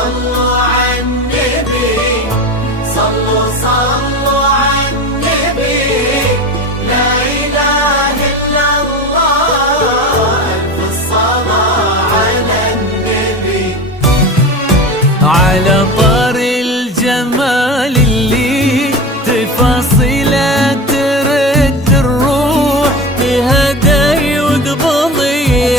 صلوا على النبي، صلوا صلوا على النبي، لا إله إلا الله، ألف الصلاة على النبي. على طار الجمال اللي تفاصيله ترد الروح، تهدي وقبل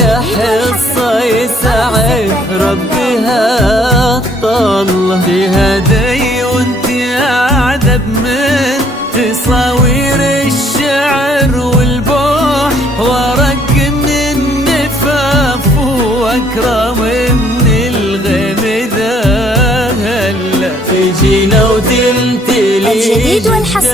يحصى يسعد ربها الطلة، تهدي وانت اعذب من تصاوير الشعر والبوح، ورق من النفاف واكرم من الغيم ذا هلا تجينا وتمتلي الجديد والحصري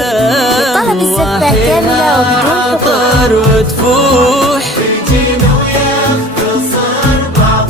لطلب الزفة كاملة وبدون خطر وتفوح، تجينا ويختصر بعض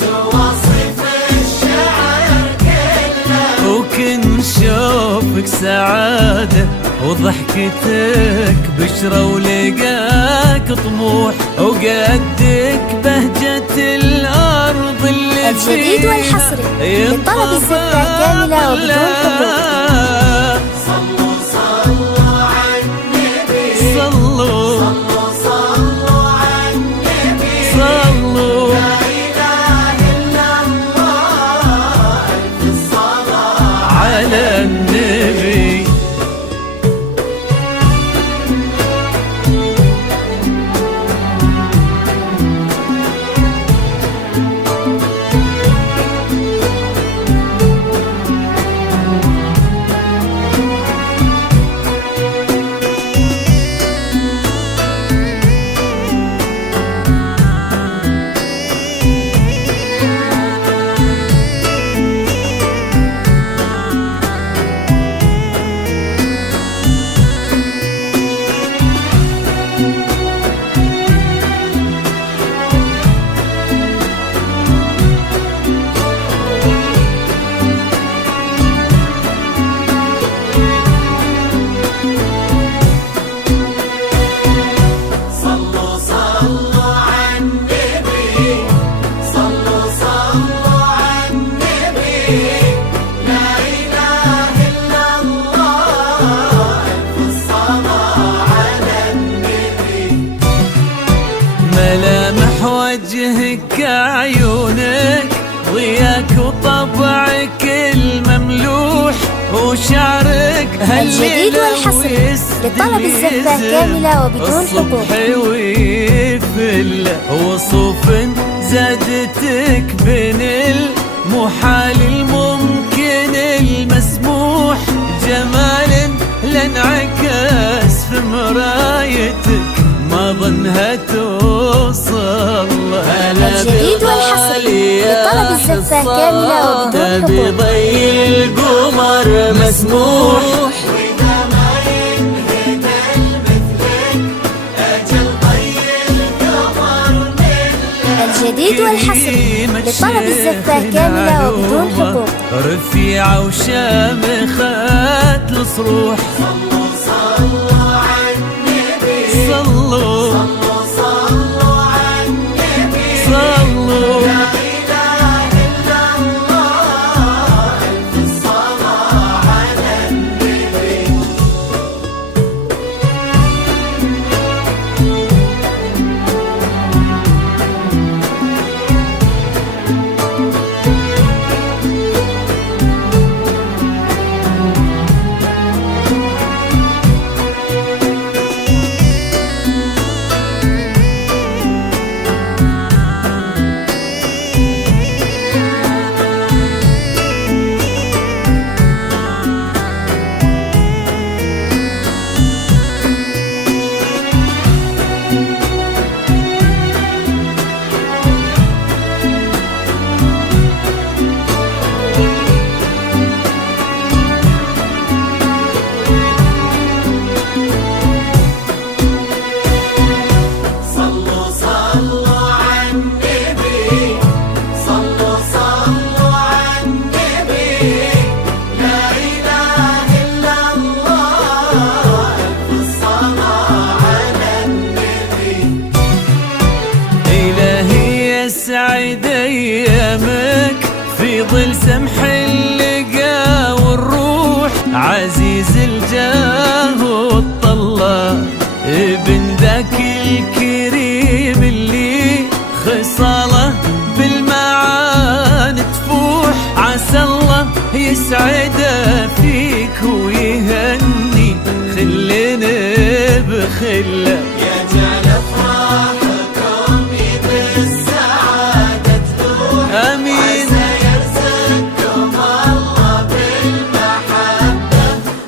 تواصف الشعر كله، وكن شوفك سعادة وضحكتك بشرة ولقاك طموح، وقدك بهجة الأرض اللي الجديد والحصري لطلب الزفة كاملة وبدون حقوق. صلوا صلوا على النبي، صلوا صلوا صلوا على النبي، صلوا لا إله إلا الله، ألف الصلاة على النبي. صلوا صلوا على النبي، صلوا صلوا على النبي، لا إله إلا الله، ألف الصلاة على النبي. ملامح وجهك عيونك ضياك وطبعك المملوح، وشعرك الجديد والحصري لطلب الزفة كاملة وبدون حقوق. الصبح ويفل وصوف زادتك بين المحال الممكن المسموح، جمال لانعكس في مرايتك ما ظنها توصل. الجديد والحصري لطلب الزفة كاملة وبدون حقوق. بضي القمر مسموح، وإذا ما ينهد مثلك أجل طي القمر من الجديد والحصري لطلب الزفة كاملة وبدون حقوق. رفيعة وشامخة الصروح، صلوا صلوا على النبي، صلوا صلوا صلوا على النبي، صلوا لا إله إلا الله، ألف الصلاة على النبي. في ظل سمح اللقا والروح، عزيز الجاه والطلة ابن ذاك الكريم اللي خصاله بالمعاني تفوح. عسى الله يسعده فيك ويهني خلنا بخله، يجعل افراحكم بالسعادة تلوح. امين. عسى يرزقكم الله بالمحبة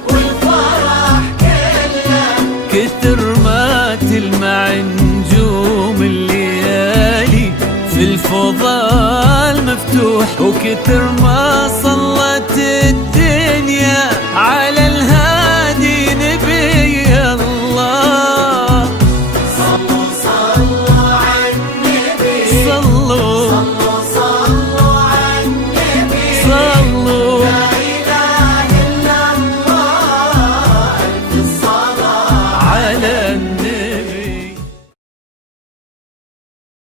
والفرح كله. كتر ما تلمع نجوم الليالي في الفضاء مفتوح، وكتر ما صلت الدنيا على